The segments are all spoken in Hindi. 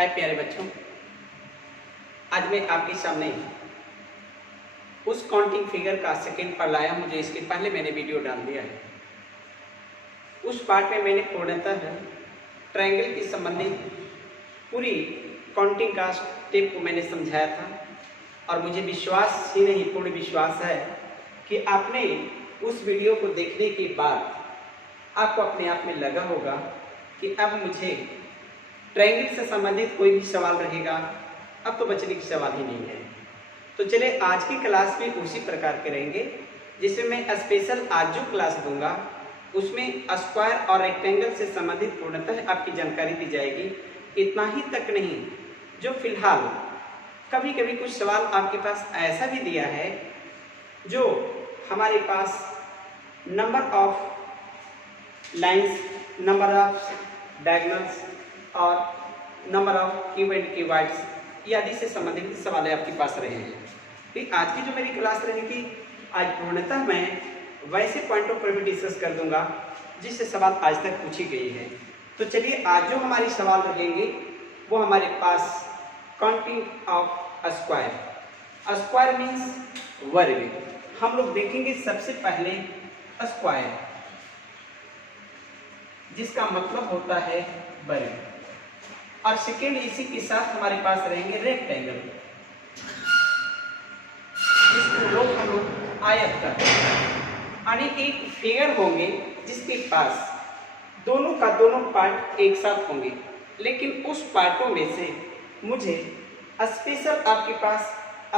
हाय प्यारे बच्चों, आज मैं आपके सामने उस काउंटिंग फिगर का सेकेंड पार्ट लाया हूँ जो इसके पहले मैंने वीडियो डाल दिया है। उस पार्ट में मैंने पूर्णतः ट्रायंगल के संबंधित पूरी काउंटिंग का स्टेप को मैंने समझाया था और मुझे विश्वास ही नहीं पूर्ण विश्वास है कि आपने उस वीडियो को देखने के बाद आपको अपने आप में लगा होगा कि अब मुझे ट्रायंगल से संबंधित कोई भी सवाल रहेगा अब तो बचने की सवाल ही नहीं है। तो चलिए आज की क्लास में उसी प्रकार के रहेंगे जिसमें मैं स्पेशल आज जो क्लास दूंगा उसमें स्क्वायर और रेक्टेंगल से संबंधित पूर्णतः आपकी जानकारी दी जाएगी। इतना ही तक नहीं, जो फिलहाल कभी कभी कुछ सवाल आपके पास ऐसा भी दिया है जो हमारे पास number of lines, number of diagonals और number of cube and cuboids आदि से संबंधित सवाल आपके पास रहे हैं। तो आज की जो मेरी क्लास रहेगी, आज पूर्णतः मैं वैसे पॉइंट ऑफ व्यू डिस्कस कर दूंगा जिससे सवाल आज तक पूछी गई है। तो चलिए आज जो हमारी सवाल रहेंगे वो हमारे पास counting of square. Square means वर्ग। हम लोग देखेंगे सबसे पहले स्क्वायर, जिसका मतलब होता है वर्ग, और सेकेंड इसी के साथ हमारे पास रहेंगे रेक्टेंगल, जिसको हम लोग आयत कहते हैं। यानी एक फिगर होंगे जिसके पास दोनों का दोनों पार्ट एक साथ होंगे, लेकिन उस पार्टों में से मुझे स्पेशल आपके पास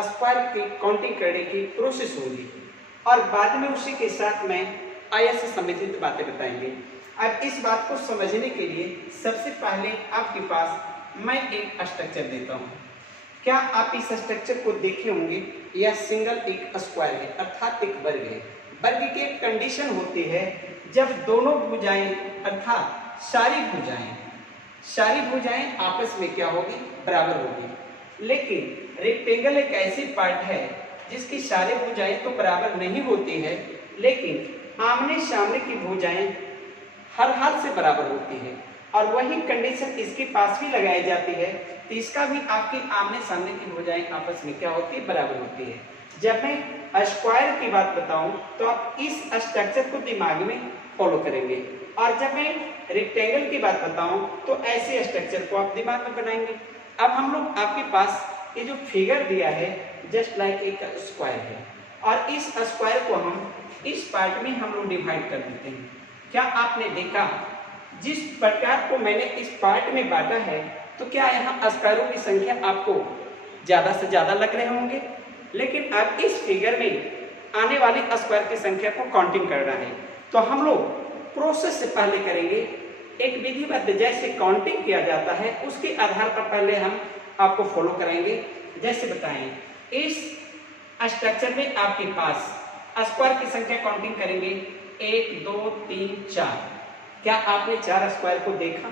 स्क्वायर की काउंटिंग करने की प्रोसेस होगी और बाद में उसी के साथ मैं आयत से संबंधित बातें बताएंगे। अब इस बात को समझने के लिए सबसे पहले आपके पास मैं एक स्ट्रक्चर देता हूँ। क्या आप इस स्ट्रक्चर को देखे होंगे? यह सिंगल एक स्क्वायर है, अर्थात एक वर्ग है। वर्ग की एक कंडीशन होती है जब दोनों भुजाएं अर्थात सारी भुजाएं आपस में क्या होगी? बराबर होगी। लेकिन रेक्टेंगल एक ऐसी पार्ट है जिसकी सारी भुजाएं तो बराबर नहीं होती है, लेकिन आमने सामने की भुजाएं हर हाल से बराबर होती है और वही कंडीशन इसके पास भी लगाई जाती है, तो इसका भी आपकी आमने सामने की भुजाएं आपस में क्या होती है? बराबर होती है। जब मैं स्क्वायर की बात बताऊं तो आप इस स्ट्रक्चर को दिमाग में फॉलो करेंगे, और जब मैं रेक्टेंगल की बात बताऊं तो ऐसे स्ट्रक्चर को आप दिमाग में बनाएंगे। अब हम लोग आपके पास ये जो फिगर दिया है जस्ट लाइक एक स्क्वायर है, और इस स्क्वायर को हम इस पार्ट में हम लोग डिवाइड कर देते हैं। क्या आपने देखा जिस प्रकार को मैंने इस पार्ट में बांटा है, तो क्या यहाँ स्क्वायरों की संख्या आपको ज्यादा से ज्यादा लग रहे होंगे? लेकिन अब इस फिगर में आने वाली स्क्वायर की संख्या को काउंटिंग करना है, तो हम लोग प्रोसेस से पहले करेंगे एक विधिवत जैसे काउंटिंग किया जाता है उसके आधार पर पहले हम आपको फॉलो करेंगे। जैसे बताएं, इस स्ट्रक्चर में आपके पास स्क्वायर की संख्या काउंटिंग करेंगे 1 2 3 4। क्या आपने 4 स्क्वायर को देखा?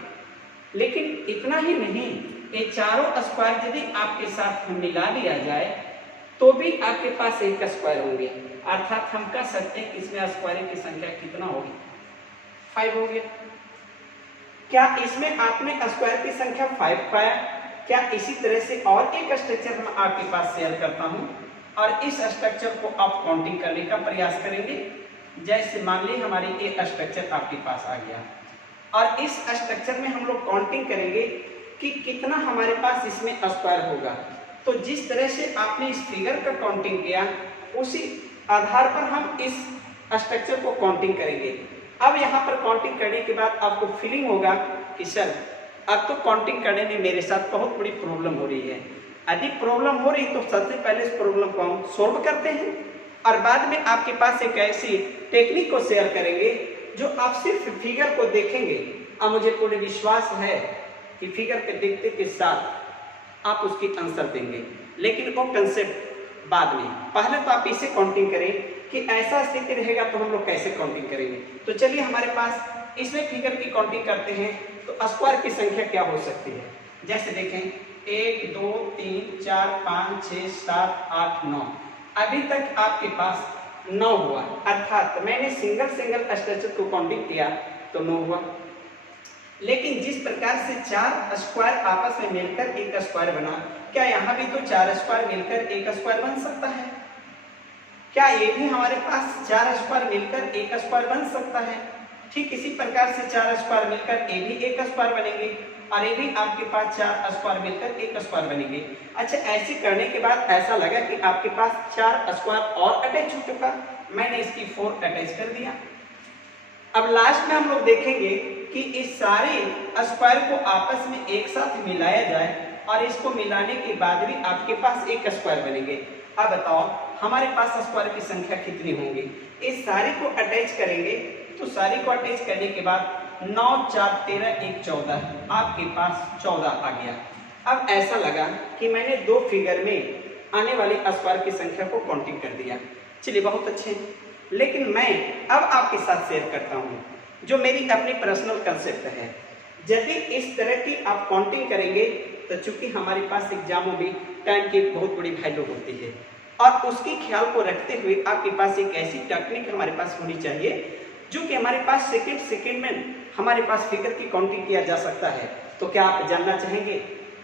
लेकिन इतना ही नहीं, ये चारों स्क्वायर यदि आपके साथ मिला दिया जाए तो भी आपके पास एक स्क्वायर होंगे, अर्थात हम कह सकते हैं कि इसमें स्क्वायर की संख्या कितना होगी? 5 हो गया। क्या इसमें आपने स्क्वायर की संख्या 5 पाया? क्या इसी तरह से और एक स्ट्रक्चर मैं आपके पास शेयर करता हूं और इस स्ट्रक्चर को आप काउंटिंग करने का प्रयास करेंगे। जैसे मान ली हमारी एक स्ट्रक्चर आपके पास आ गया और इस स्ट्रक्चर में हम लोग काउंटिंग करेंगे कि कितना हमारे पास इसमें स्क्वायर होगा। तो जिस तरह से आपने इस फिगर का काउंटिंग किया उसी आधार पर हम इस स्ट्रक्चर को काउंटिंग करेंगे। अब यहाँ पर काउंटिंग करने के बाद आपको फीलिंग होगा कि सर अब तो काउंटिंग करने में मेरे साथ बहुत बड़ी प्रॉब्लम हो रही है। यदि प्रॉब्लम हो रही तो सबसे पहले इस प्रॉब्लम को हम सोल्व करते हैं और बाद में आपके पास एक ऐसी टेक्निक को शेयर करेंगे जो आप सिर्फ फिगर को देखेंगे और मुझे पूर्ण विश्वास है कि फिगर के देखते के साथ आप उसकी आंसर देंगे। लेकिन वो कंसेप्ट बाद में, पहले तो आप इसे काउंटिंग करें कि ऐसा स्थिति रहेगा तो हम लोग कैसे काउंटिंग करेंगे। तो चलिए हमारे पास इसमें फिगर की काउंटिंग करते हैं तो स्क्वायर की संख्या क्या हो सकती है? जैसे देखें 1 2 3 4 5 6 7 8 9। अभी तक आपके पास 9 हुआ, अर्थात मैंने सिंगल स्ट्रक्चर को काउंटिंग किया तो 9 हुआ। लेकिन जिस प्रकार से 4 स्क्वायर आपस में मिलकर एक स्क्वायर बना, क्या यहाँ भी तो 4 स्क्वायर मिलकर एक स्क्वायर बन सकता है? क्या ये भी हमारे पास 4 स्क्वायर मिलकर एक स्क्वायर बन सकता है? ठीक इसी प्रकार से 4 स्क्वायर मिलकर ये भी एक स्क्वायर बनेंगे और ये भी आपके पास 4 स्क्वायर मिलकर एक स्क्वायर बनेंगे। अच्छा, ऐसे करने के बाद ऐसा लगा कि आपके पास 4 स्क्वायर और अटैच हो चुका, मैंने इसकी 4 अटैच कर दिया। अब लास्ट में हम लोग देखेंगे कि इस सारे स्क्वायर को आपस में एक साथ मिलाया जाए और इसको मिलाने के बाद भी आपके पास एक स्क्वायर बनेंगे। अब बताओ हमारे पास स्क्वायर की संख्या कितनी होंगी? इस सारे को अटैच करेंगे तो सारे को अटैच करने के बाद 9 4 13 1 14 आपके पास 14 आ गया। अब ऐसा लगा कि मैंने 2 फिगर में आने वाले स्क्वायर की संख्या को काउंटिंग कर दिया। चलिए बहुत अच्छे, लेकिन मैं अब आपके साथ शेयर करता हूँ जो मेरी अपनी पर्सनल कंसेप्ट है। यदि इस तरह की आप काउंटिंग करेंगे तो चूंकि हमारे पास एग्जामों में टाइम की एक बहुत बड़ी वैल्यू होती है और उसकी ख्याल को रखते हुए आपके पास एक ऐसी टेक्निक हमारे पास होनी चाहिए जो कि हमारे पास सेकंड में हमारे पास फिगर की काउंटिंग किया जा सकता है। तो क्या आप जानना चाहेंगे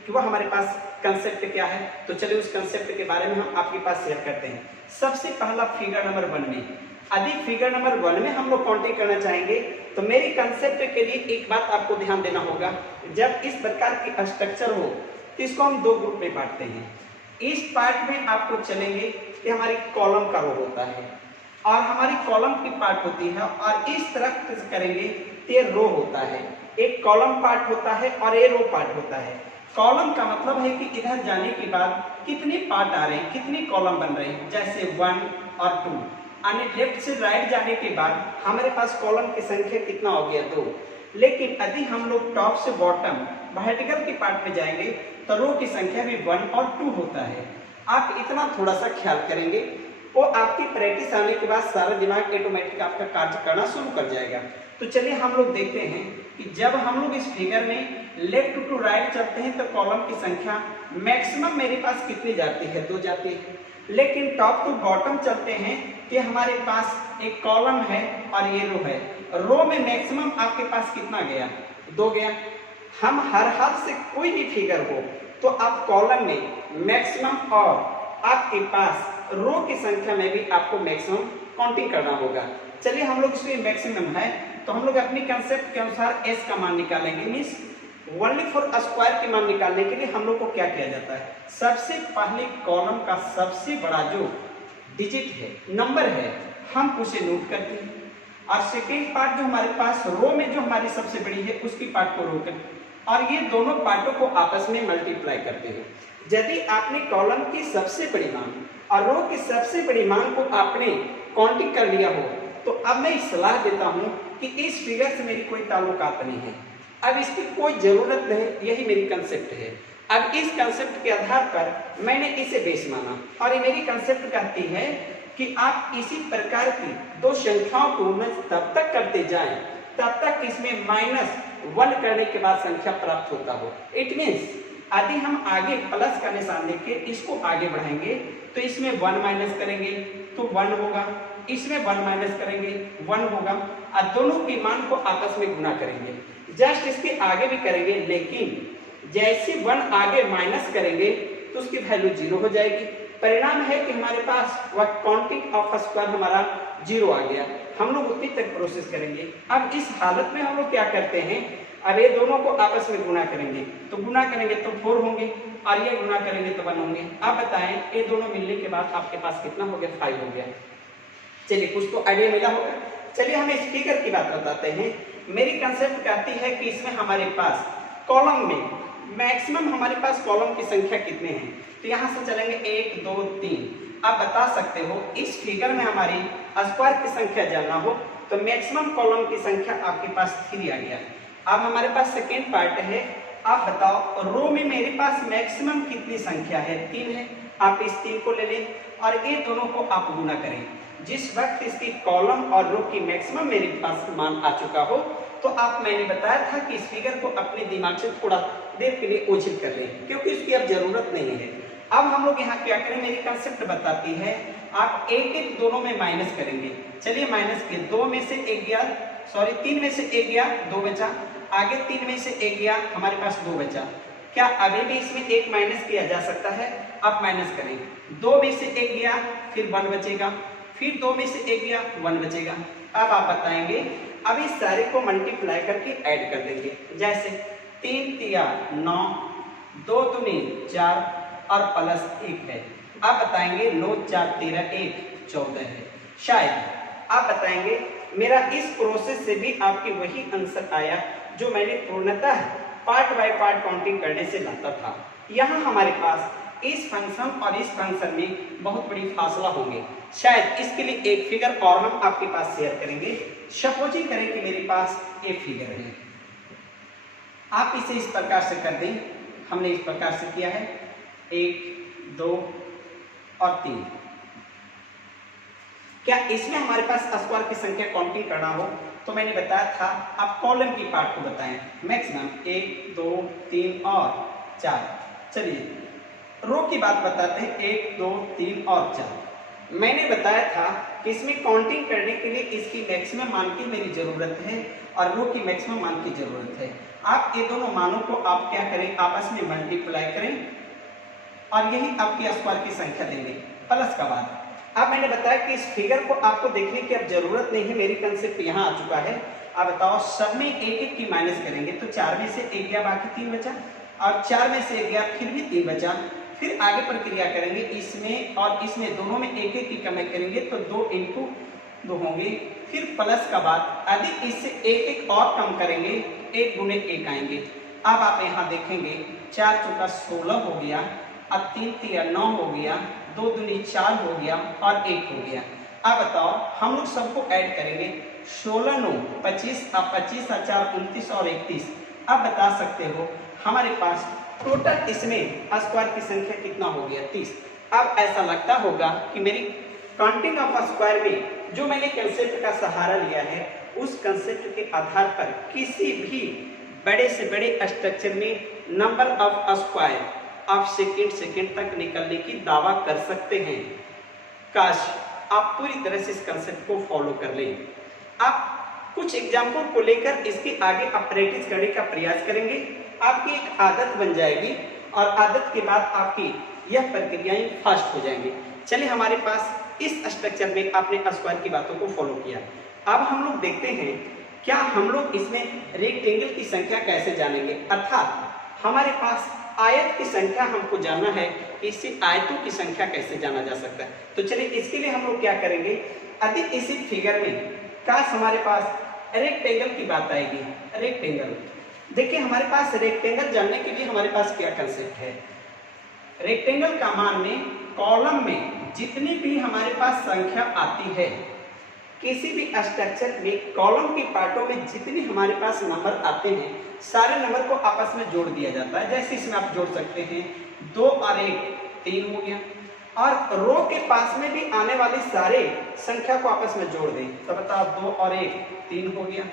कि वह हमारे पास कंसेप्ट क्या है? तो चलिए उस कंसेप्ट के बारे में हम आपके पास शेयर करते हैं। सबसे पहला फिगर नंबर 1 में, यदि फिगर नंबर 1 में हम लोग काउंटिंग करना चाहेंगे तो मेरी कंसेप्ट के लिए एक बात आपको ध्यान देना होगा। जब इस प्रकार की स्ट्रक्चर हो तो इसको हम 2 ग्रुप में बांटते हैं। इस पार्ट में आपको चलेंगे कि हमारी कॉलम का रो होता है और हमारी कॉलम की पार्ट होती है और इस तरह करेंगे तो ये रो होता है। एक कॉलम पार्ट होता है और ये रो पार्ट होता है। कॉलम का मतलब है कि इधर जाने के बाद कितने पार्ट आ रहे हैं, कितने कॉलम बन रहे हैं, जैसे 1 और 2। यानी लेफ्ट से राइट जाने के बाद हमारे पास कॉलम की संख्या कितना हो गया? 2। लेकिन यदि हम लोग टॉप से बॉटम वर्टिकल के पार्ट में जाएंगे तो रो की संख्या भी 1 और 2 होता है। आप इतना थोड़ा सा ख्याल करेंगे वो आपकी प्रैक्टिस आने के बाद सारा दिमाग ऑटोमेटिक आपका कार्य करना शुरू कर जाएगा। तो चलिए हम लोग देखते हैं कि जब हम लोग इस फिगर में लेफ्ट टू राइट चलते हैं तो कॉलम की संख्या मैक्सिमम मेरे पास कितनी जाती है? 2 जाती है। लेकिन टॉप टू बॉटम चलते हैं कि हमारे पास एक कॉलम है और ये रो है। रो में मैक्सिमम आपके पास कितना गया? 2 गया। हम हर हाथ से कोई भी फिगर हो तो आप कॉलम में मैक्सिमम और आपके पास रो की संख्या में भी आपको मैक्सिमम काउंटिंग करना होगा। चलिए हम लोग इसमें मैक्सिमम है तो हम लोग अपनी कंसेप्ट के अनुसार एस का मान निकालेंगे। मीन्स ओनली फॉर स्क्वायर के मान निकालने के लिए हम लोग को क्या किया जाता है? सबसे पहले कॉलम का सबसे बड़ा जो डिजिट है, नंबर है, हम उसे नोट करते हैं और सेकेंड पार्ट जो हमारे पास रो में जो हमारी सबसे बड़ी है उसकी पार्ट को रो करते और ये दोनों पार्टों को आपस में मल्टीप्लाई करते हैं। यदि आपने कॉलम की सबसे बड़ी मान और रो की सबसे बड़ी मान को आपने काउंटिंग कर लिया हो तो अब मैं सलाह देता हूं कि इस फिगर से मेरी कोई ताल्लुकात नहीं है, अब इसकी कोई जरूरत नहीं। यही मेरी कंसेप्ट है। अब इस कंसेप्ट के आधार पर मैंने इसे बेस माना और ये मेरी कंसेप्ट कहती है कि आप इसी प्रकार की 2 संख्याओं को तब तक करते जाएं तब तक इसमें -1 करने के बाद संख्या प्राप्त होता हो। इट मीन्स यदि हम आगे प्लस का निशान देके इसको आगे बढ़ाएंगे तो इसमें 1 माइनस करेंगे तो 1 होगा, इसमें 1 माइनस करेंगे 1 होगा और दोनों के मान को आपस में गुना करेंगे। जस्ट इसके आगे भी करेंगे, लेकिन जैसे 1 आगे माइनस करेंगे तो उसकी वैल्यू 0 हो जाएगी। परिणाम है कि हमारे पास वह काउंटिंग ऑफ स्क्वायर हमारा 0 आ गया। हम लोग उतनी तक प्रोसेस करेंगे। अब इस हालत में हम लोग क्या करते हैं? अब ये दोनों को आपस में गुना करेंगे तो गुना करेंगे तो 4 होंगे और ये गुना करेंगे तो 1 होंगे। अब बताएं ये दोनों मिलने के बाद आपके पास कितना हो गया? 5 हो गया। चलिए कुछ तो आइडिया मिला होगा। चलिए हम इस फिगर की बात बताते हैं। मेरी कंसेप्ट कहती है कि इसमें हमारे पास कॉलम में मैक्सिमम हमारे पास कॉलम की संख्या कितने हैं? तो यहाँ से चलेंगे 1 2 3। आप बता सकते हो इस फिगर में हमारी स्क्वायर की संख्या जानना हो तो मैक्सिमम कॉलम की संख्या आपके पास 3 आ गया। अब हमारे पास सेकेंड पार्ट है। आप बताओ रो में मेरे पास मैक्सिमम कितनी संख्या है? 3 है। आप इस 3 को ले लें और ये दोनों को आप गुना करें। जिस वक्त इसकी कॉलम और रो की मैक्सिमम मेरे पास मान आ चुका हो तो आप मैंने बताया था कि इस फिगर को अपने दिमाग से थोड़ा देर के लिए ओझल कर लें क्योंकि इसकी अब जरूरत नहीं है। अब हम लोग यहाँ क्या करें? मेरी कंसेप्ट बताती है आप एक दोनों में माइनस करेंगे। चलिए माइनस के 2 में से 1 गया सॉरी 3 में से 1 गया 2 बचा, आगे 3 में से 1 गया हमारे पास 2 बचा। क्या अभी भी इसमें 1 माइनस किया जा सकता है? अब माइनस करें, 2 में से 1 गया फिर 1 बचेगा, फिर 2 में से 1 गया 1 बचेगा। अब आप बताएंगे, अब इस सारे को मल्टीप्लाई करके ऐड कर देंगे। जैसे 3 तिया 9, 2 दूनी 4 और प्लस 1 है। आप बताएंगे 9 4 13 1 14 है। शायद आप बताएंगे मेरा इस प्रोसेस से भी आपके वही आंसर आया जो मैंने पूर्णतः पार्ट बाय पार्ट काउंटिंग करने से लाता था। यहाँ हमारे पास इस फंक्शन और इस फंक्शन में बहुत बड़ी फासला होंगे। शायद इसके लिए एक फिगर और हम आपके पास शेयर करेंगे। सपोज ही करें कि मेरे पास एक फिगर है, आप इसे इस प्रकार से कर दें। हमने इस प्रकार से किया है 1 2 और 3। क्या इसमें हमारे पास स्क्वायर की संख्या काउंटिंग करना हो तो मैंने बताया था आप कॉलम की पार्ट को बताएं, मैक्सिमम 1 2 3 और 4। चलिए रो की बात बताते हैं 1 2 3 और 4। मैंने बताया था कि इसमें काउंटिंग करने के लिए इसकी मैक्सिमम मान की मेरी जरूरत है और रो की मैक्सिमम मान की जरूरत है। आप ये दोनों मानों को आप क्या करें, आपस में मल्टीप्लाई करें और यही आपकी स्क्वायर की संख्या देंगे प्लस का बाद। अब मैंने बताया कि इस फिगर को आपको देखने की अब जरूरत नहीं है, मेरी कंसेप्ट यहाँ आ चुका है। अब बताओ सब में 1 1 की माइनस करेंगे तो 4 में से 1 गया बाकी 3 बचा, और 4 में से 1 गया फिर भी 3 बचा। फिर आगे प्रक्रिया करेंगे, इसमें और इसमें दोनों में 1 1 की कमी करेंगे तो 2 × 2 होंगे। फिर प्लस का बाद यदि इससे 1 1 और कम करेंगे 1 × 1 आएंगे। अब आप यहाँ देखेंगे 4 चौका 16 हो गया, अब 3 तिया 9 हो गया, 2 दूनी 4 हो गया और 1 हो गया। अब बताओ हम लोग सबको ऐड करेंगे 16 9 25, अब 25 और 4 29 और 31। अब बता सकते हो हमारे पास टोटल इसमें स्क्वायर की संख्या कितना हो गया 30। अब ऐसा लगता होगा कि मेरी काउंटिंग ऑफ स्क्वायर में जो मैंने कंसेप्ट का सहारा लिया है उस कंसेप्ट के आधार पर किसी भी बड़े से बड़े स्ट्रक्चर में नंबर ऑफ स्क्वायर आप सेकंड तक निकलने की दावा कर सकते हैं। काश आप पूरी तरह से इस कंसेप्ट को फॉलो कर लें। आप कुछ एग्जाम्पल को लेकर इसके आगे आप प्रैक्टिस करने का प्रयास करेंगे, आपकी एक आदत बन जाएगी और आदत के बाद आपकी यह प्रक्रियाएं फास्ट हो जाएंगी। चलिए हमारे पास इस स्ट्रक्चर में आपने स्क्वायर की बातों को फॉलो किया। अब हम लोग देखते हैं क्या हम लोग इसमें रेक्टेंगल की संख्या कैसे जानेंगे, अर्थात हमारे पास आयत की संख्या हमको जानना है कि इससे आयतों की संख्या कैसे जाना जा सकता है। तो चलिए इसके लिए हम लोग क्या करेंगे, यदि इसी फिगर में काश हमारे पास रेक्टेंगल की बात आएगी। रेक्टेंगल देखिए हमारे पास रेक्टेंगल जानने के लिए हमारे पास क्या कंसेप्ट है। रेक्टेंगल का मान में कॉलम में जितनी भी हमारे पास संख्या आती है, किसी भी स्ट्रक्चर में कॉलम की पार्टों में जितने हमारे पास नंबर आते हैं सारे नंबर को आपस में जोड़ दिया जाता है। जैसे इसमें आप जोड़ सकते हैं 2 और 1 3 हो गया, और रो के पास में भी आने वाले सारे संख्या को आपस में जोड़ दें तो बताओ 2 और 1 3 हो गया।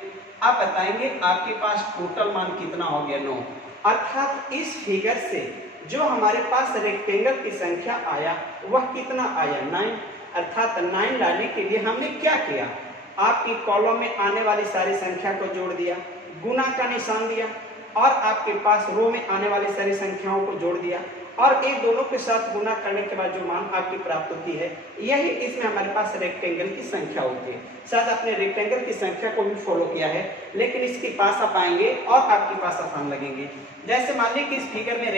आप बताएंगे आपके पास टोटल मान कितना हो गया 9। अर्थात इस फिगर से जो हमारे पास रेक्टेंगल की संख्या आया वह कितना आया 9। अर्थात 9 लाने के लिए हमने क्या किया, आपकी कॉलम में आने वाली सारी संख्या को जोड़ दिया, गुना का निशान दिया और आपके पास रो में आने वाली सारी संख्याओं को जोड़ दिया और एक दोनों के साथ गुना करने के बाद जो मान आपकी प्राप्त होती है यही इसमें हमारे पास रेक्टेंगल की संख्या होती है। शायद आपने रेक्टेंगल की संख्या को भी फॉलो किया है लेकिन इसके पास आप आएंगे और आपके पास आसान लगेंगे। जैसे मान लीजिए कि इस फिगर में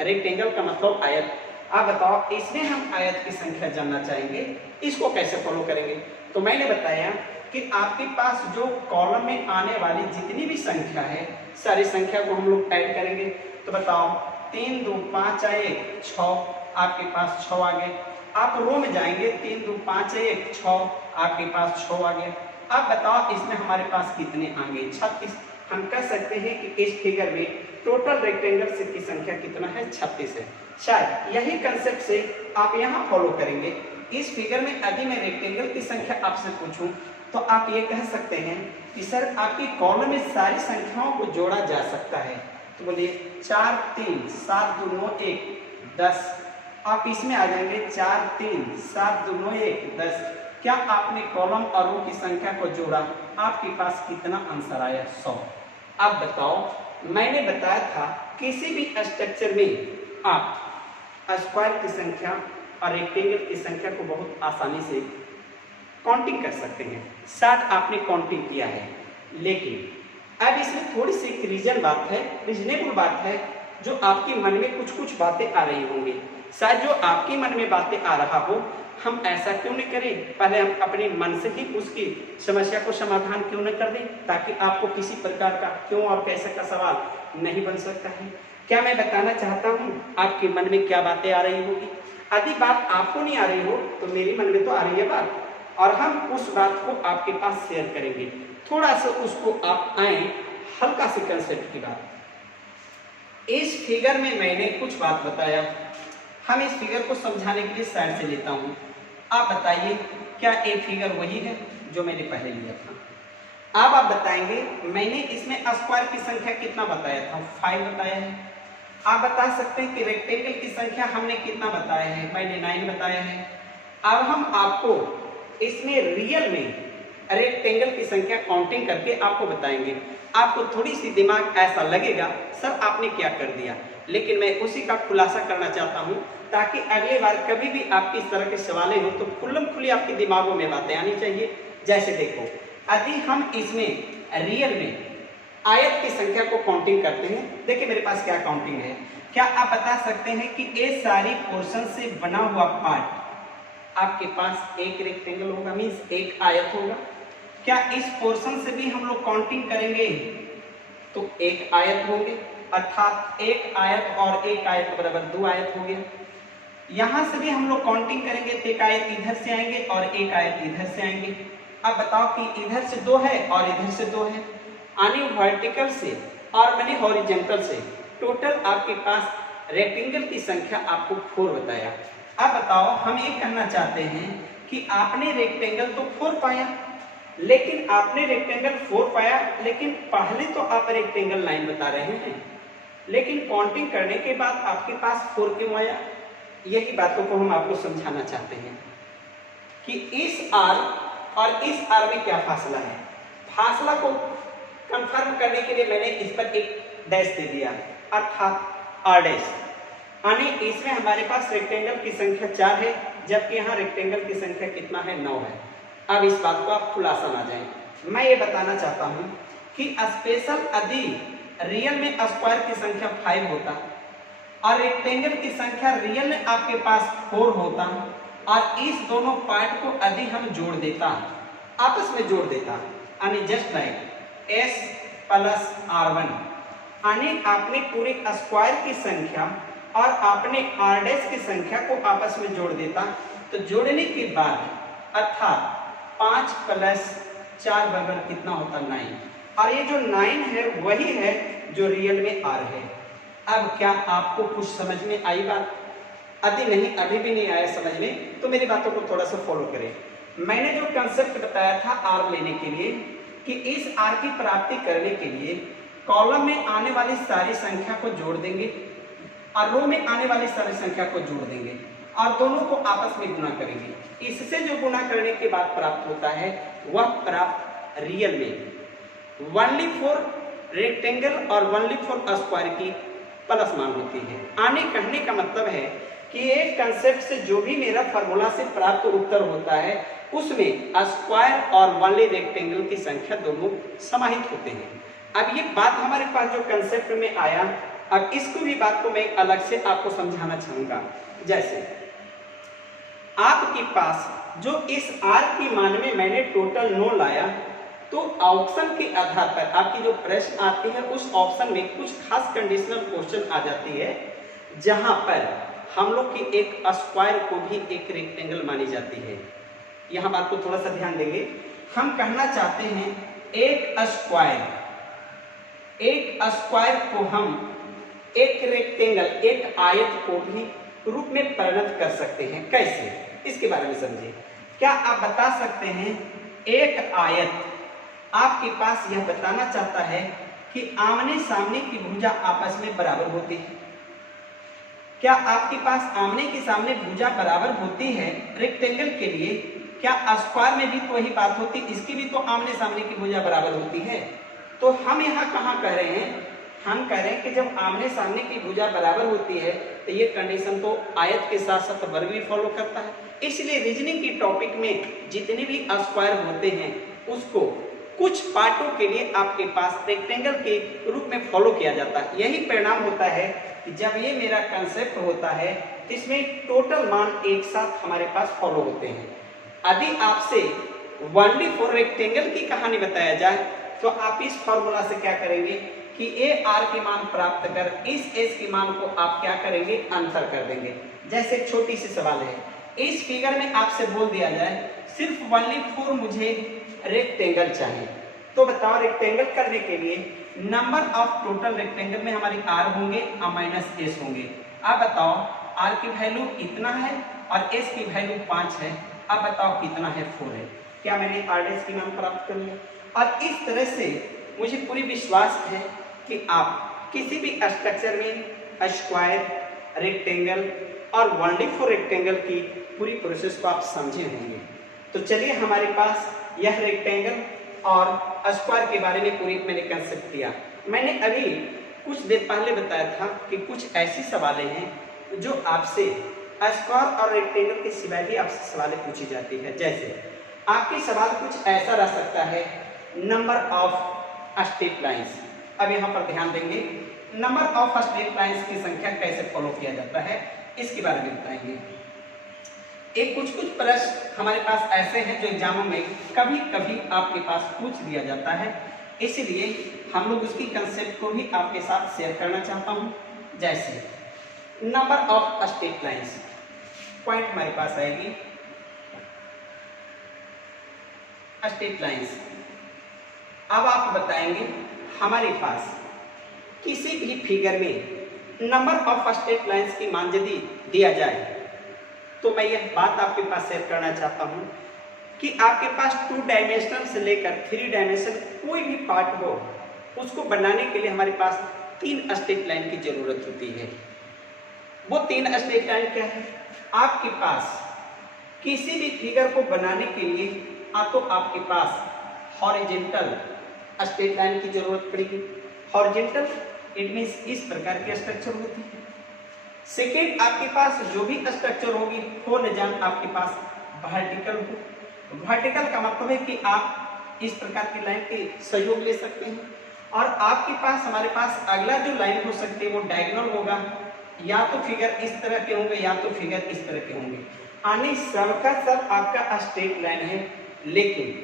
रेक्टेंगल का मतलब आयत। आप बताओ इसमें हम आयत की संख्या जानना चाहेंगे, इसको कैसे फॉलो करेंगे। तो मैंने बताया कि आपके पास जो कॉलम में आने वाली जितनी भी संख्या है सारी संख्या को हम लोग ऐड करेंगे। तो बताओ 3 2 5 आए 6, आपके पास 6 आ गए। आप रो में जाएंगे 3 2 5 1 6, आपके पास 6 आ गया। अब बताओ इसमें हमारे पास कितने आएंगे 36। हम कह सकते हैं कि इस फिगर में टोटल रेक्टेंगल की संख्या कितना है 36 है। शायद यही कंसेप्ट से आप यहाँ फॉलो करेंगे। इस फिगर में यदि मैं रेक्टेंगल की संख्या आपसे पूछूं तो आप ये कह सकते हैं कि सर आपकी कॉलम में सारी संख्याओं को जोड़ा जा सकता है। तो बोलिए 4 3 7 2 9 1 10। आप इसमें आ जाएंगे 4 3 7 2 9 1 10। क्या आपने कॉलम और रो की संख्या को जोड़ा, आपके पास कितना आंसर आया? 100। अब बताओ, मैंने बताया था किसी भी स्ट्रक्चर में आप स्क्वायर की संख्या और रेक्टेंगल की संख्या को बहुत आसानी से काउंटिंग कर सकते हैं। 60 आपने काउंटिंग किया है, लेकिन अब इसमें थोड़ी सी एक रीजनेबल बात है, जो आपके मन में कुछ बातें आ रही होंगी। शायद जो आपके मन में बातें आ रहा हो, हम ऐसा क्यों नहीं करें, पहले हम अपने मन से ही उसकी समस्या को समाधान क्यों न कर दें, ताकि आपको किसी प्रकार का क्यों और कैसे का सवाल नहीं बन सकता है। क्या मैं बताना चाहता हूँ आपके मन में क्या बातें आ रही होगी। यदि बात आपको नहीं आ रही हो तो मेरे मन में तो आ रही है बात, और हम उस बात को आपके पास शेयर करेंगे। थोड़ा सा उसको आप आए, हल्का सी कंसेप्ट की बात। इस फिगर में मैंने कुछ बात बताया, हम इस फिगर को समझाने के लिए साइड से लेता हूं। आप बताइए, क्या ये फिगर वही है जो मैंने पहले लिया था? अब आप बताएंगे, मैंने इसमें स्क्वायर की संख्या कितना बताया था? 5 बताया है। आप बता सकते हैं कि रेक्टेंगल की संख्या हमने कितना बताया है? मैंने 9 बताया है। अब हम आपको इसमें रियल में रेक्टेंगल की संख्या काउंटिंग करके आपको बताएंगे। आपको थोड़ी सी दिमाग ऐसा लगेगा, सर आपने क्या कर दिया, लेकिन मैं उसी का खुलासा करना चाहता हूं, ताकि अगली बार कभी भी आपकी इस तरह के सवालें हो तो खुल्लम खुली आपके दिमागों में बातें आनी चाहिए। जैसे देखो, यदि हम इसमें रियल में आयत की संख्या को काउंटिंग करते हैं, देखिए मेरे पास क्या काउंटिंग है। क्या आप बता सकते हैं कि ये सारी पोर्शन से बना हुआ पार्ट आपके पास एक रेक्टेंगल होगा, मीन्स एक आयत होगा? क्या इस पोर्शन से भी हम लोग काउंटिंग करेंगे तो एक आयत होंगे, अर्थात एक आयत और एक आयत बराबर 2 आयत हो गया। यहां से भी हम लोग काउंटिंग करेंगे तो एक आयत इधर से आएंगे और एक आयत इधर से आएंगे। अब बताओ कि इधर से 2 है और इधर से 2 है, यानी वर्टिकल से और मैंने हॉरिजॉन्टल से टोटल आपके पास रेक्टेंगल की संख्या आपको 4 बताया। अब बताओ, हम ये कहना चाहते हैं कि आपने रेक्टेंगल तो 4 पाया, लेकिन आपने रेक्टेंगल 4 पाया, लेकिन पहले तो आप रेक्टेंगल 9 बता रहे हैं, लेकिन काउंटिंग करने के बाद आपके पास 4 क्यों आया? यही बातों को हम आपको समझाना चाहते हैं कि इस आर और इस आर में क्या फासला है। फासला को कंफर्म करने के लिए मैंने इस पर एक डैश दे दिया, अर्थात आर डैश, यानी इसमें हमारे पास रेक्टेंगल की संख्या 4 है, जबकि यहाँ रेक्टेंगल की संख्या कितना है? 9 है। अब इस बात को आप खुलासा ना जाए, मैं ये बताना चाहता हूँ कि स्पेशल यदि रियल में स्क्वायर की संख्या 5 होता और रेक्टेंगल की संख्या रियल में आपके पास 4 होता, और इस दोनों पार्ट को यदि हम जोड़ देता, आपस में जोड़ देता, यानी just like s plus r1, यानी आपने पूरे स्क्वायर की संख्या और आपने r डैश की संख्या को आपस में जोड़ देता, तो जोड़ने के बाद अर्थात 5 प्लस 4 बराबर कितना होता? 9, और ये जो 9 है वही है जो रियल में r है। अब क्या आपको कुछ समझ में आई बात? यदि नहीं, अभी भी नहीं आया समझ में, तो मेरी बातों को थोड़ा सा फॉलो करें। मैंने जो कंसेप्ट बताया था आर लेने के लिए, कि इस आर की प्राप्ति करने के लिए कॉलम में आने वाली सारी संख्या को जोड़ देंगे और रो में आने वाली सारी संख्या को जोड़ देंगे और दोनों को आपस में गुना करेंगे। इससे जो गुना करने के बाद प्राप्त होता है वह प्राप्त रियल में ओनली फॉर रेक्टेंगल और ओनली फॉर स्क्वायर की प्लस मान होती है। आने कहने का मतलब है कि एक कंसेप्ट से जो भी मेरा फार्मूला से प्राप्त उत्तर होता है उसमें स्क्वायर और ओनली रेक्टेंगल की संख्या दोनों समाहित होते हैं। अब ये बात हमारे पास जो कंसेप्ट में आया, अब इसको भी बात को मैं अलग से आपको समझाना चाहूंगा। जैसे आपके पास जो इस आर की मान में मैंने टोटल 9 लाया, तो ऑप्शन के आधार पर आपकी जो प्रश्न आती है उस ऑप्शन में कुछ खास कंडीशनल क्वेश्चन आ जाती है, जहां पर हम लोग की एक स्क्वायर को भी एक रेक्टेंगल मानी जाती है। यहां बात को थोड़ा सा ध्यान देंगे। हम कहना चाहते हैं एक स्क्वायर को हम एक रेक्टेंगल, एक आयत को भी रूप में परिणत कर सकते हैं। कैसे? इसके बारे में समझिए। क्या आप बता सकते हैं एक आयत आपके पास यह बताना चाहता है कि आमने सामने की भुजा आपस में बराबर होती है? क्या आपके पास आमने के सामने भुजा बराबर होती है रेक्टेंगल के लिए, क्या स्क्वायर में भी तो वही बात होती, इसकी भी तो आमने सामने की भुजा बराबर होती है। तो हम यहाँ कहाँ कह रहे हैं, हम कह रहे हैं कि जब आमने सामने की भुजा बराबर होती है तो ये कंडीशन तो आयत के साथ साथ वर्ग भी फॉलो करता है। इसलिए रीजनिंग की टॉपिक में जितने भी स्क्वायर होते हैं उसको कुछ पार्टों के लिए आपके पास रेक्टेंगल के रूप में फॉलो किया जाता है। यही परिणाम होता है कि जब ये मेरा कंसेप्ट होता है तो इसमें टोटल मान एक साथ हमारे पास फॉलो होते हैं। यदि आपसे 1D फॉर रेक्टेंगल की कहानी बताया जाए तो आप इस फॉर्मूला से क्या करेंगे कि ए आर की मान प्राप्त कर इस एस की मान को आप क्या करेंगे, आंसर कर देंगे। जैसे छोटी सी सवाल है, इस फिगर में आपसे बोल दिया जाए सिर्फ 1D फॉर मुझे रेक्टेंगल चाहिए, तो बताओ रेक्टेंगल करने के लिए नंबर ऑफ टोटल रेक्टेंगल में हमारी आर होंगे और माइनस एस होंगे। आप बताओ आर की वैल्यू इतना है और एस की वैल्यू 5 है, अब बताओ कितना है, 4 है। क्या मैंने आर एस की मान प्राप्त कर लिया? और इस तरह से मुझे पूरी विश्वास है कि आप किसी भी स्ट्रक्चर में स्क्वायर, रेक्टेंगल और 1D फॉर रेक्टेंगल की पूरी प्रोसेस को आप समझे होंगे। तो चलिए हमारे पास यह रेक्टेंगल और स्क्वायर के बारे में पूरी मैंने कंसेप्ट दिया। मैंने अभी कुछ देर पहले बताया था कि कुछ ऐसी सवालें हैं जो आपसे स्क्वायर और रेक्टेंगल के सिवाय भी आपसे सवालें पूछी जाती है। जैसे आपकी सवाल कुछ ऐसा रह सकता है, नंबर ऑफ स्ट्रेट लाइंस। अब यहाँ पर ध्यान देंगे, नंबर ऑफ स्ट्रेट लाइंस की संख्या कैसे फॉलो किया जाता है इसके बारे में बताएंगे। एक कुछ प्रश्न हमारे पास ऐसे हैं जो एग्जामों में कभी कभी आपके पास पूछ दिया जाता है, इसलिए हम लोग उसकी कंसेप्ट को भी आपके साथ शेयर करना चाहता हूँ। जैसे number of straight lines, point हमारे पास आएगी स्ट्रेट लाइंस। अब आप बताएंगे हमारे पास किसी भी फिगर में नंबर ऑफ स्ट्रेट लाइंस की मान यदि दिया जाए तो मैं यह बात आपके पास शेयर करना चाहता हूं कि आपके पास 2 डायमेंशन से लेकर 3 डायमेंशन कोई भी पार्ट हो, उसको बनाने के लिए हमारे पास 3 स्ट्रेट लाइन की जरूरत होती है। वो 3 स्ट्रेट लाइन क्या है? आपके पास किसी भी फिगर को बनाने के लिए तो आपके पास हॉरिजॉन्टल स्ट्रेट लाइन की जरूरत पड़ेगी। हॉरिजॉन्टल इट मींस इस प्रकार की स्ट्रक्चर होती है। सेकेंड, आपके पास जो भी स्ट्रक्चर होगी होरिजॉन आपके पास वर्टिकल हो। वर्टिकल का मतलब है कि आप इस प्रकार की लाइन के सहयोग ले सकते हैं। और आपके पास हमारे पास अगला जो लाइन हो सकती है वो डायगोनल होगा, या तो फिगर इस तरह के होंगे या तो फिगर इस तरह के होंगे। आने सबका सब आपका स्ट्रेट लाइन है, लेकिन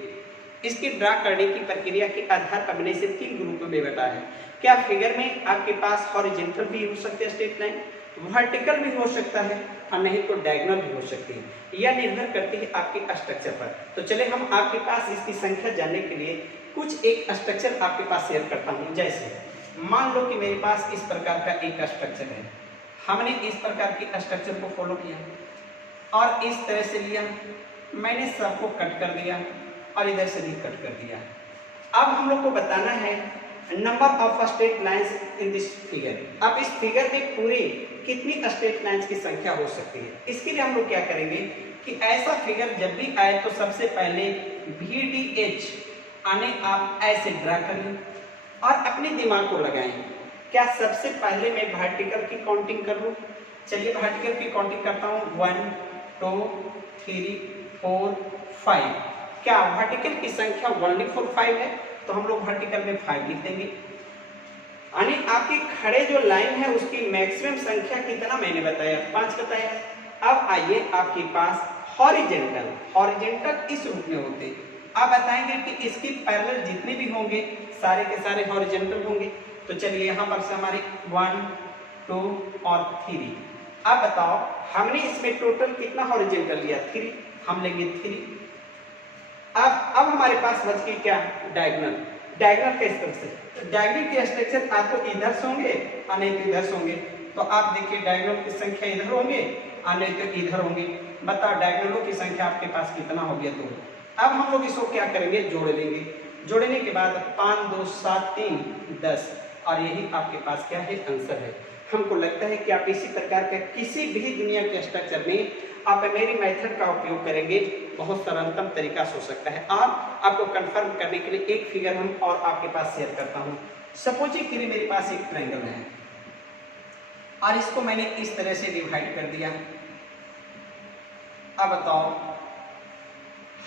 इसकी ड्रा करने की प्रक्रिया के आधार पर मैंने इसे 3 ग्रुप में बताया है। क्या फिगर में आपके पास हॉरिजॉन्टल भी हो सकते हैं स्ट्रेट लाइन, वर्टिकल भी हो सकता है और नहीं तो डायगोनल भी हो सकती है। यह निर्भर करती है आपके स्ट्रक्चर पर। तो चले हम आपके पास इसकी संख्या जानने के लिए कुछ एक स्ट्रक्चर आपके पास शेयर करता हूँ। जैसे मान लो कि मेरे पास इस प्रकार का एक स्ट्रक्चर है, हमने इस प्रकार के स्ट्रक्चर को फॉलो किया और इस तरह से लिया, मैंने सबको कट कर दिया और इधर से भी कट कर दिया। अब हम लोग को बताना है number of straight lines in this figure. अब इस फिगर में पूरी कितनी स्ट्रेट लाइंस की संख्या हो सकती है। इसके लिए हम लोग क्या करेंगे कि ऐसा फिगर जब भी आए तो सबसे पहले VDH आने आप ऐसे ड्रा करें और अपने दिमाग को लगाएं। क्या सबसे पहले मैं वर्टिकल की काउंटिंग कर लूँ? चलिए वर्टिकल की काउंटिंग करता हूँ, 1 2 3 4 5। क्या वर्टिकल की संख्या 1 4 5 है? तो हम लोग वर्टिकल में 5 लिख देंगे। यानी आपके खड़े जो लाइन है उसकी मैक्सिमम संख्या कितना मैंने बताया, 5 बताया। अब आइए आपके पास हॉरिजॉन्टल, हॉरिजॉन्टल इस रूप में होते हैं। आप बताएंगे कि इसकी पैरेलल जितने भी होंगे सारे के सारे हॉरिजॉन्टल होंगे। तो चलिए यहाँ पर से हमारे 1 2 और 3। अब बताओ हमने इसमें टोटल कितना हॉरिजॉन्टल लिया, 3, हम लेंगे 3। अब हमारे पास बच गई क्या, डायगोनल। डायगोनल के स्ट्रक्चर, डायगोनल के स्ट्रक्चर आपको इधर से होंगे और नहीं तो इधर से होंगे। तो आप देखिए डायगोनल की संख्या इधर होंगे और नहीं तो इधर होंगे। बताओ डायगोनलों की संख्या आपके पास कितना हो गया, 2। अब हम लोग इसको क्या करेंगे, जोड़ लेंगे। जोड़ने के बाद 5 2 7 3 10 और यही आपके पास क्या है, आंसर है। हमको लगता है कि आप इसी प्रकार का किसी भी दुनिया के स्ट्रक्चर में आप मेरी मेथड का उपयोग करेंगे, बहुत सरलतम तरीका से हो सकता है। और आपको कंफर्म करने के लिए एक फिगर हम और आपके पास शेयर करता हूँ। सपोजिंग के लिए मेरे पास एक ट्रायंगल है और इसको मैंने इस तरह से डिवाइड कर दिया। अब बताओ,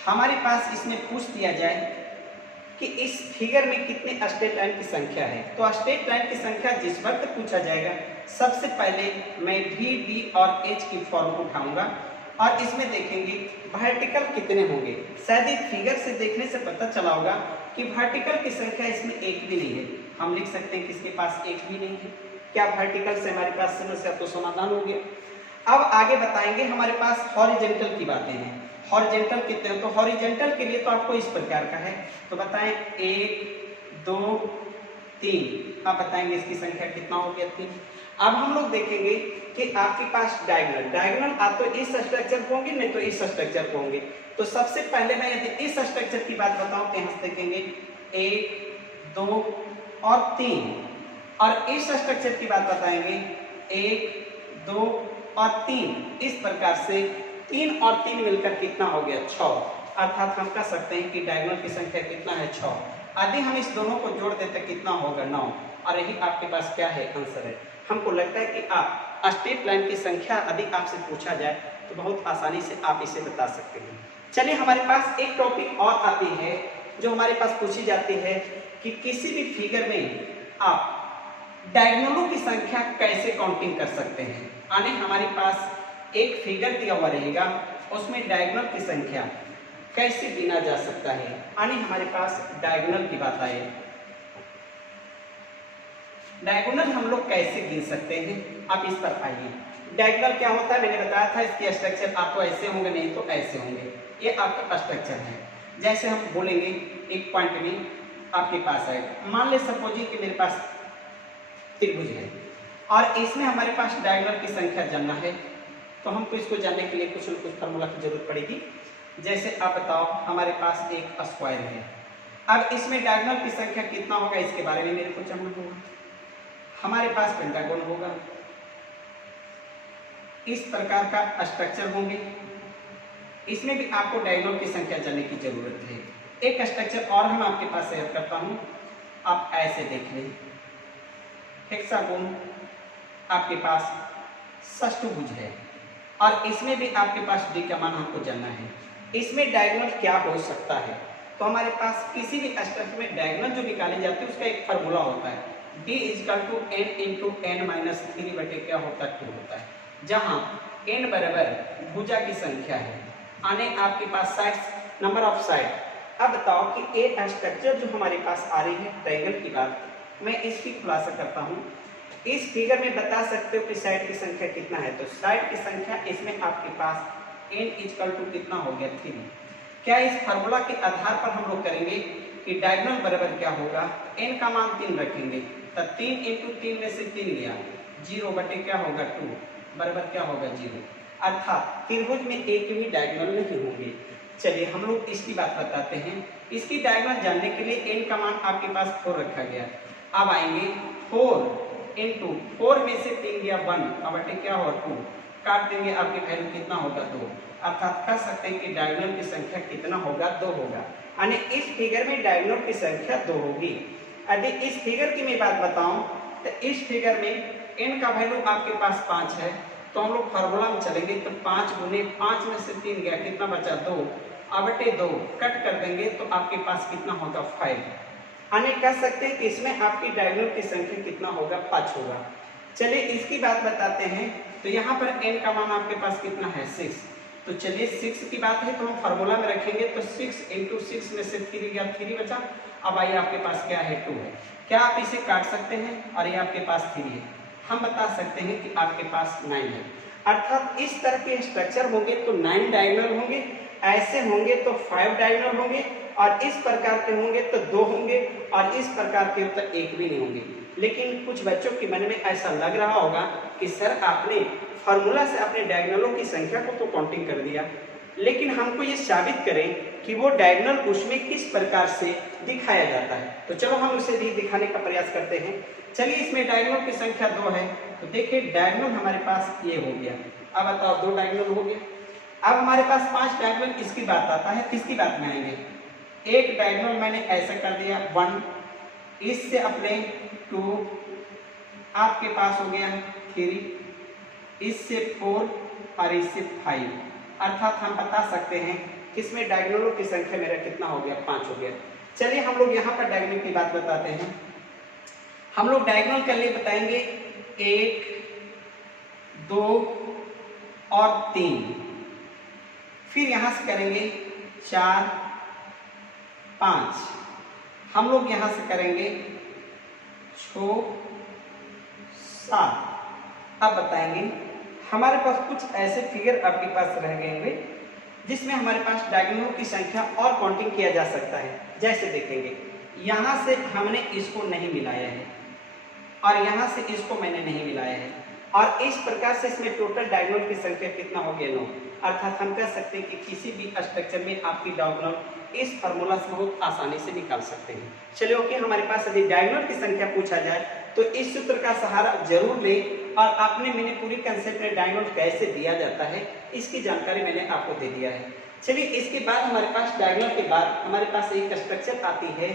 हमारे पास इसमें पूछ दिया जाए कि इस फिगर में कितने स्ट्रेट लाइन की संख्या है, तो स्ट्रेट लाइन की संख्या जिस वक्त पूछा जाएगा, सबसे पहले मैं वी, डी और एच की फॉर्म उठाऊंगा और इसमें देखेंगे वर्टिकल कितने होंगे। शायद इस फिगर से देखने से पता चला होगा कि वर्टिकल की संख्या इसमें एक भी नहीं है। हम लिख सकते हैं कि इसके पास एक भी नहीं है। क्या वर्टिकल से हमारे पास समस्या तो समाधान हो गया। अब आगे बताएंगे हमारे पास हॉरिजॉन्टल की बातें हैं। हॉरिजॉन्टल कितने हैं, तो हॉरिजॉन्टल के लिए तो आपको इस प्रकार का है, तो बताएं 1 2 3। आप बताएंगे इसकी संख्या कितना हो गया 3। अब हम लोग देखेंगे कि आपके पास डायगोनल आप तो इस स्ट्रक्चर को होंगे, नहीं तो इस स्ट्रक्चर को होंगे। तो सबसे पहले मैं यदि इस स्ट्रक्चर की बात बताऊं तो यहाँ देखेंगे 1 2 और 3, और इस स्ट्रक्चर की बात बताएंगे 1 2 और 3। इस प्रकार से 3 और 3 मिलकर कितना हो गया 6। अर्थात हम कह सकते हैं कि डायगोनल की संख्या कितना है 6। यदि हम इस दोनों को जोड़ देते कितना होगा 9, और यही आपके पास क्या है आंसर है। हमको लगता है कि आप स्ट्रेट लाइन की संख्या यदि आपसे पूछा जाए तो बहुत आसानी से आप इसे बता सकते हैं। चलिए हमारे पास एक टॉपिक और आती है जो हमारे पास पूछी जाती है कि किसी भी फिगर में आप डायगोनलों की संख्या कैसे काउंटिंग कर सकते हैं। यानी हमारे पास एक फिगर दिया हुआ रहेगा, उसमें डायगोनल की संख्या कैसे गिना जा सकता है। यानी हमारे पास डायगोनल की बात आए, डायगोनल हम लोग कैसे गिन सकते हैं। आप इस पर आइए। डायगोनल क्या होता है, मैंने बताया था इसके स्ट्रक्चर आपको ऐसे होंगे, नहीं तो ऐसे होंगे। ये आपका स्ट्रक्चर है। जैसे हम बोलेंगे एक पॉइंट में आपके पास है, मान ले सपोजिंग कि मेरे पास त्रिभुज है और इसमें हमारे पास डायगोनल की संख्या जानना है, तो हमको इसको जानने के लिए कुछ न कुछ फार्मूला की जरूरत पड़ेगी। जैसे आप बताओ हमारे पास एक स्क्वायर है, अब इसमें डायगोनल की संख्या कितना होगा इसके बारे में मेरे को जानना होगा। हमारे पास पेंटागन होगा, इस प्रकार का स्ट्रक्चर होंगे, इसमें भी आपको डायगोनल की संख्या जानने की जरूरत है। एक स्ट्रक्चर और हम आपके पास शेयर करता हूं, आप ऐसे देख लें। हेक्सागोन आपके पास षष्ठभुज है और इसमें भी आपके पास डी का मान हमको जानना है। इसमें डायगोनल क्या हो सकता है, तो हमारे पास किसी भी स्ट्रक्चर में डायगोनल जो निकाली जाती है उसका एक फार्मूला होता है, d = n × n-3 बटे क्या होता है 2 होता है, जहां n बराबर भुजा की संख्या है, आने आपके पास साइड्स नंबर ऑफ साइड। अब बताओ कि ए स्ट्रक्चर जो हमारे पास आ रही है ट्रायंगल की बात, मैं इसकी खुलासा करता हूं। इस फिगर में बता सकते हो कि साइड की संख्या कितना है, तो साइड की संख्या इसमें आपके पास n = कितना हो गया 3। क्या इस फार्मूला के आधार पर हम लोग करेंगे कि डायगोनल बराबर क्या होगा, n का मान 3 रखेंगे, तो 3 × 3 में से 3 गया, 0 बटे क्या होगा 2 बराबर क्या होगा 0। अर्थात त्रिभुज में एक भी डायगोनल नहीं होंगे। चलिए हम लोग इसकी बात बताते हैं। इसकी डायगोनल जानने के लिए n का मान आपके पास 4 रखा गया। अब आएंगे 4 × 4 में से 3 गया 1, अब बटे क्या होगा 2, काट देंगे, आपकी वैल्यू कितना होगा 2। अर्थात कह सकते हैं कि डायगोनल की संख्या कितना होगा 2 होगा। यानी इस फिगर में डायगोनल की संख्या 2 होगी। यदि इस फिगर की मैं बात बताऊं तो इस फिगर में n का वैल्यू आपके पास 5 है, तो हम लोग फार्मूला में चलेंगे तो 5 × 5 में से 3 गया, कितना बचा 2, अब बटे 2 कट कर देंगे तो आपके पास कितना होगा 5। यानी कह सकते हैं कि इसमें आपकी डायगोनल की संख्या कितना होगा 5 होगा। चलिए इसकी बात बताते हैं। तो यहाँ पर n का मान आपके पास कितना है 6, तो चलिए 6 की बात है तो हम फार्मूला में रखेंगे, तो 6 × 6 में से 3 गया, 3 बचा। अब आइए आपके पास क्या है 2 है। क्या आप इसे काट सकते हैं, और ये आपके पास 3 है, हम बता सकते हैं कि आपके पास 9 है। अर्थात इस तरह के स्ट्रक्चर होंगे तो 9 डायगोनल होंगे, ऐसे होंगे तो 5 डायगोनल होंगे, और इस प्रकार के होंगे तो 2 होंगे, और इस प्रकार के तो 1 भी नहीं होंगे। लेकिन कुछ बच्चों के मन में ऐसा लग रहा होगा कि सर आपने फार्मूला से अपने डायगोनलों की संख्या को तो काउंटिंग कर दिया, लेकिन हमको ये साबित करें कि वो डायगोनल उसमें किस प्रकार से दिखाया जाता है। तो चलो हम उसे भी दिखाने का प्रयास करते हैं। चलिए, इसमें डायगोनल की संख्या 2 है, तो देखिए डायगोनल हमारे पास ये हो गया। अब बताओ 2 डायगोनल हो गया। अब हमारे पास 5 डायगोनल इसकी बात आता है, किसकी बात में आएंगे। एक डायगोनल मैंने ऐसा कर दिया 1, इससे अपने 2, आपके पास हो गया 3, इससे 4 और इससे 5, अर्थात हम बता सकते हैं किसमें डायगोनलों की संख्या मेरा कितना हो गया, 5 हो गया। चलिए हम लोग यहाँ पर डायगोनल की बात बताते हैं। हम लोग डायगोनल के लिए बताएंगे 1, 2 और 3, फिर यहाँ से करेंगे 4, 5, हम लोग यहाँ से करेंगे 6, 7। अब बताएंगे हमारे पास कुछ ऐसे फिगर आपके पास रह गए होंगे जिसमें हमारे पास डायगोनलों की संख्या और काउंटिंग किया जा सकता है। जैसे देखेंगे, यहाँ से हमने इसको नहीं मिलाया है और यहाँ से इसको मैंने नहीं मिलाया है, और इस प्रकार से इसमें टोटल डायगोनल की संख्या कितना हो गया, 9। अर्थात हम कह सकते हैं कि किसी भी स्ट्रक्चर में आपकी डायगोनल इस फार्मूला से बहुत आसानी से निकाल सकते हैं। चलिए ओके, हमारे पास यदि डायगोनल की संख्या पूछा जाए तो इस सूत्र का सहारा जरूर लें, और आपने मैंने पूरी कंसेप्ट में डायगोनल कैसे दिया जाता है इसकी जानकारी मैंने आपको दे दिया है। चलिए, इसके बाद हमारे पास डायगोनल के बाद हमारे पास एक स्ट्रक्चर आती है,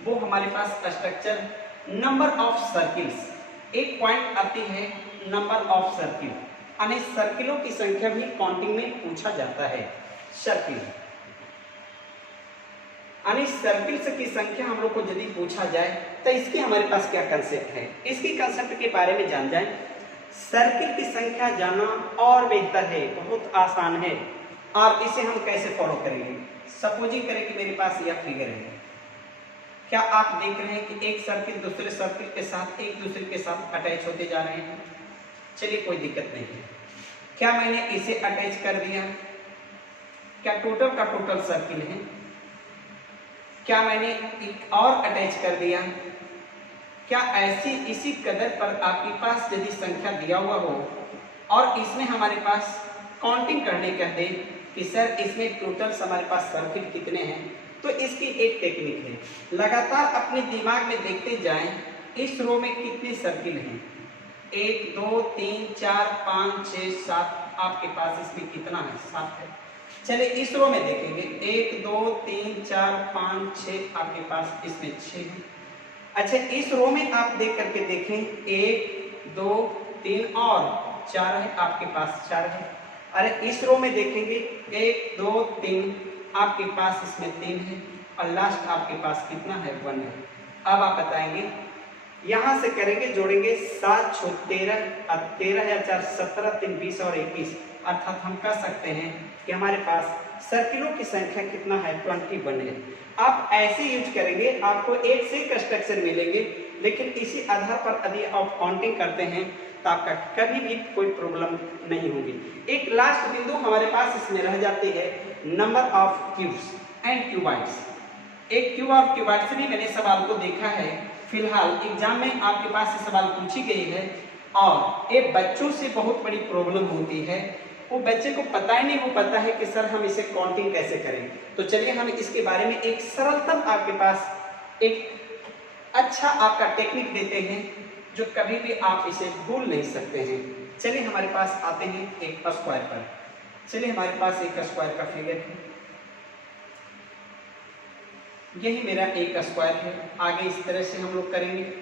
वो हमारे पास स्ट्रक्चर नंबर ऑफ सर्किल्स। एक पॉइंट आती है नंबर ऑफ सर्किल, यानी सर्किलों की संख्या भी काउंटिंग में पूछा जाता है। सर्किल यानी सर्किल्स की संख्या हम लोग को यदि पूछा जाए तो इसकी हमारे पास क्या कंसेप्ट है, इसकी कंसेप्ट के बारे में जान जाए। सर्किल की संख्या जानना और बेहतर है, बहुत आसान है, और इसे हम कैसे फॉलो करेंगे। सपोजिंग करें कि मेरे पास यह फिगर है, क्या आप देख रहे हैं कि एक सर्किल दूसरे सर्किल के साथ एक दूसरे के साथ अटैच होते जा रहे हैं। चलिए, कोई दिक्कत नहीं है। क्या मैंने इसे अटैच कर दिया, क्या टोटल का टोटल सर्किल है। क्या मैंने एक और अटैच कर दिया, क्या ऐसी इसी कदर पर आपके पास यदि संख्या दिया हुआ हो और इसमें हमारे पास काउंटिंग करने कह दे कि सर इसमें टोटल हमारे पास सर्किल कितने हैं, तो इसकी एक टेक्निक है, लगातार अपने दिमाग में देखते जाएं इस रो में कितने सर्किल हैं। 1, 2, 3, 4, 5, 6, 7, आपके पास इसमें कितना है, 7 है। चलिए इस रो में देखेंगे 1, 2, 3, 4, 5, 6, आपके पास इसमें 6 है। अच्छा, इस रो में आप देख करके देखें 1, 2, 3 और 4 है, आपके पास 4 है। अरे इस रो में देखेंगे 1, 2, 3, आपके पास इसमें 3 है, और लास्ट आपके पास कितना है, 1 है। अब आप बताएंगे, यहाँ से करेंगे, जोड़ेंगे 7, 6, 13, 13 या 4, 17, 3, 20 और 21, अर्थात हम कह सकते हैं कि हमारे पास सर्किलों की संख्या कितना है, 21 है। आप ऐसे यूज करेंगे, आपको एक से एक स्ट्रक्चर मिलेंगे, लेकिन इसी आधार पर यदि आप काउंटिंग करते हैं तो आपका कभी भी कोई प्रॉब्लम नहीं होगी। एक लास्ट बिंदु हमारे पास इसमें रह जाती है, नंबर ऑफ क्यूब्स एंड क्यूबाइड्स। एक क्यूब और क्यूबाइड से भी मैंने सवाल को देखा है, फिलहाल एग्जाम में आपके पास ये सवाल पूछी गई है, और ये बच्चों से बहुत बड़ी प्रॉब्लम होती है। वो बच्चे को पता ही नहीं हो पाता है कि सर हम इसे काउंटिंग कैसे करें। तो चलिए हम इसके बारे में एक सरलतम आपके पास एक अच्छा आपका टेक्निक देते हैं, जो कभी भी आप इसे भूल नहीं सकते हैं। चलिए हमारे पास आते हैं एक स्क्वायर पर। चलिए हमारे पास एक स्क्वायर का फिगर है, यही मेरा एक स्क्वायर है। आगे इस तरह से हम लोग करेंगे।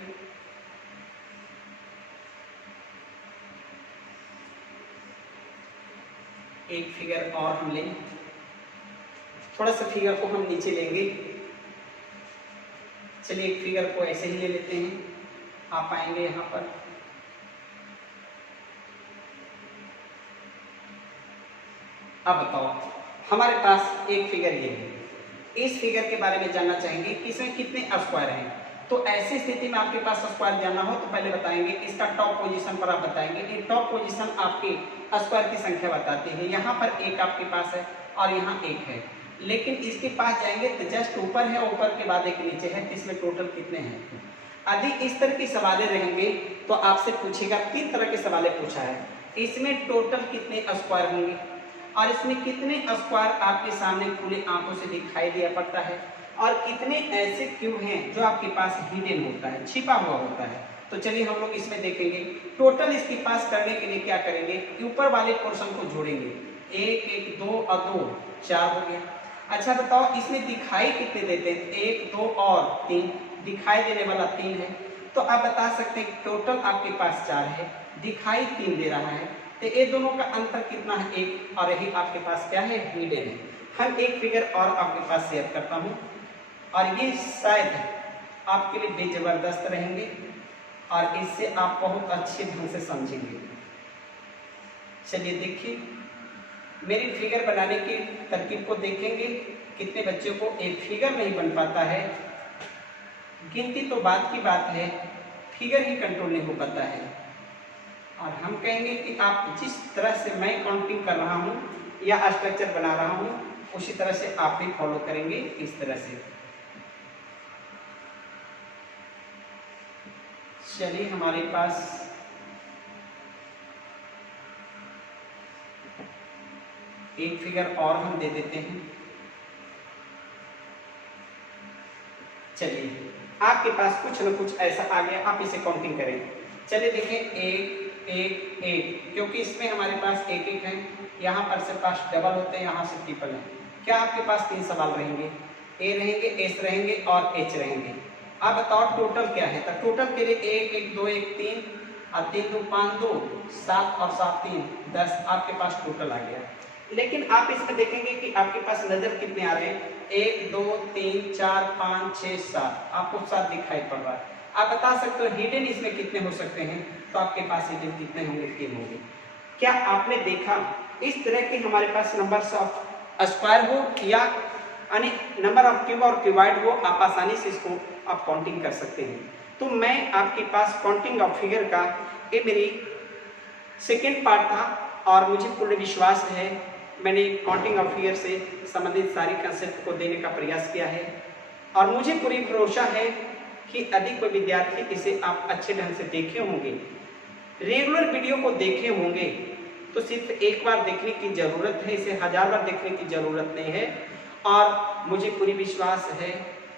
एक फिगर और हम लें, थोड़ा सा फिगर को हम नीचे लेंगे। चलिए एक फिगर को ऐसे ही ले लेते हैं। आप आएंगे यहाँ पर, अब बताओ हमारे पास एक फिगर ये है। इस फिगर के बारे में जानना चाहेंगे कि इसमें कितने स्क्वायर हैं। तो ऐसी स्थिति में आपके पास स्क्वायर जानना हो तो पहले बताएंगे इसका टॉप पोजीशन पर आप बताएंगे। ये टॉप पोजीशन आपके स्क्वायर की संख्या बताती है। यहाँ पर एक आपके पास है और यहाँ एक है, लेकिन इसके पास जाएंगे तो जस्ट ऊपर है, ऊपर के बाद एक नीचे है, इसमें टोटल कितने हैं। यदि इस तरह की सवालें रहेंगे तो आपसे पूछेगा, 3 तरह के सवालें पूछा है, इसमें टोटल कितने स्क्वायर होंगे और इसमें कितने स्क्वायर आपके सामने खुले आंखों से दिखाई दिया पड़ता है और कितने ऐसे क्यूब हैं जो आपके पास हिडन होता है, छिपा हुआ होता है। तो चलिए हम लोग इसमें देखेंगे। टोटल इसके पास करने के लिए क्या करेंगे, ऊपर वाले पोर्शन को जोड़ेंगे। 1 1 2 और 2 4 हो गया। अच्छा बताओ इसमें दिखाई कितने देते हैं, 1 2 और 3, दिखाई देने वाला 3 है। तो आप बता सकते हैं टोटल आपके पास 4 है, दिखाई 3 दे रहा है, तो ये दोनों का अंतर कितना है, 1, और यही आपके पास क्या है, हिडन है। हम एक फिगर और आपके पास शेयर करता हूँ और ये शायद आपके लिए बेजबरदस्त रहेंगे और इससे आप बहुत अच्छे ढंग से समझेंगे। चलिए देखिए, मेरी फिगर बनाने की तरकीब को देखेंगे। कितने बच्चों को एक फिगर नहीं बन पाता है, गिनती तो बात की बात है, फिगर ही कंट्रोल नहीं हो पाता है। और हम कहेंगे कि आप जिस तरह से मैं काउंटिंग कर रहा हूँ या स्ट्रक्चर बना रहा हूँ उसी तरह से आप भी फॉलो करेंगे, इस तरह से। चलिए हमारे पास एक फिगर और हम दे देते हैं। चलिए आपके पास कुछ न कुछ ऐसा आ गया, आप इसे काउंटिंग करें। चलिए देखें, 1 1 1, क्योंकि इसमें हमारे पास 1 1 है, यहाँ पर से पास डबल होते हैं, यहाँ से ट्रिपल है। क्या आपके पास 3 सवाल रहेंगे, ए रहेंगे, एस रहेंगे और एच रहेंगे। आप बताओ टोटल क्या है। तो टोटल के लिए 1 1 2 1 3 और 3 2 5 2 7 और 7 3 10 आपके पास टोटल आ गया। लेकिन आप इसमें देखेंगे कि आपके पास नजर कितने आ रहे हैं, 1 2 3 4 5 6 7, आपको 7 दिखाई पड़ रहा है। आप बता सकते हो हिडन इसमें कितने हो सकते हैं, तो आपके पास हिडन कितने होंगे, 3 होंगे। क्या आपने देखा इस तरह के हमारे पास नंबर्स ऑफ स्क्वायर हो या नंबर ऑफ क्यूब और क्यूबॉइड हो, आप आसानी से इसको आप काउंटिंग कर सकते हैं। तो मैं आपके पास काउंटिंग ऑफ फिगर का ये मेरी सेकेंड पार्ट था और मुझे पूर्ण विश्वास है मैंने काउंटिंग ऑफ फिगर से संबंधित सारी कंसेप्ट को देने का प्रयास किया है और मुझे पूरी भरोसा है कि अधिक विद्यार्थी इसे आप अच्छे ढंग से देखे होंगे, रेगुलर वीडियो को देखे होंगे। तो सिर्फ एक बार देखने की ज़रूरत है, इसे 1000 बार देखने की ज़रूरत नहीं है। और मुझे पूरी विश्वास है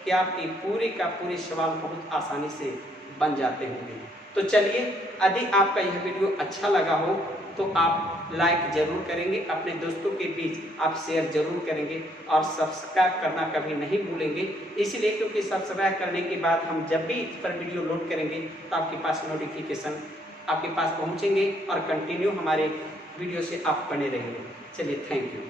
कि आपके पूरे का पूरे सवाल बहुत आसानी से बन जाते होंगे। तो चलिए, यदि आपका यह वीडियो अच्छा लगा हो तो आप लाइक जरूर करेंगे, अपने दोस्तों के बीच आप शेयर जरूर करेंगे और सब्सक्राइब करना कभी नहीं भूलेंगे। इसलिए क्योंकि सब्सक्राइब करने के बाद हम जब भी इस पर वीडियो लोड करेंगे तो आपके पास नोटिफिकेशन आपके पास पहुंचेंगे और कंटिन्यू हमारे वीडियो से आप बने रहेंगे। चलिए, थैंक यू।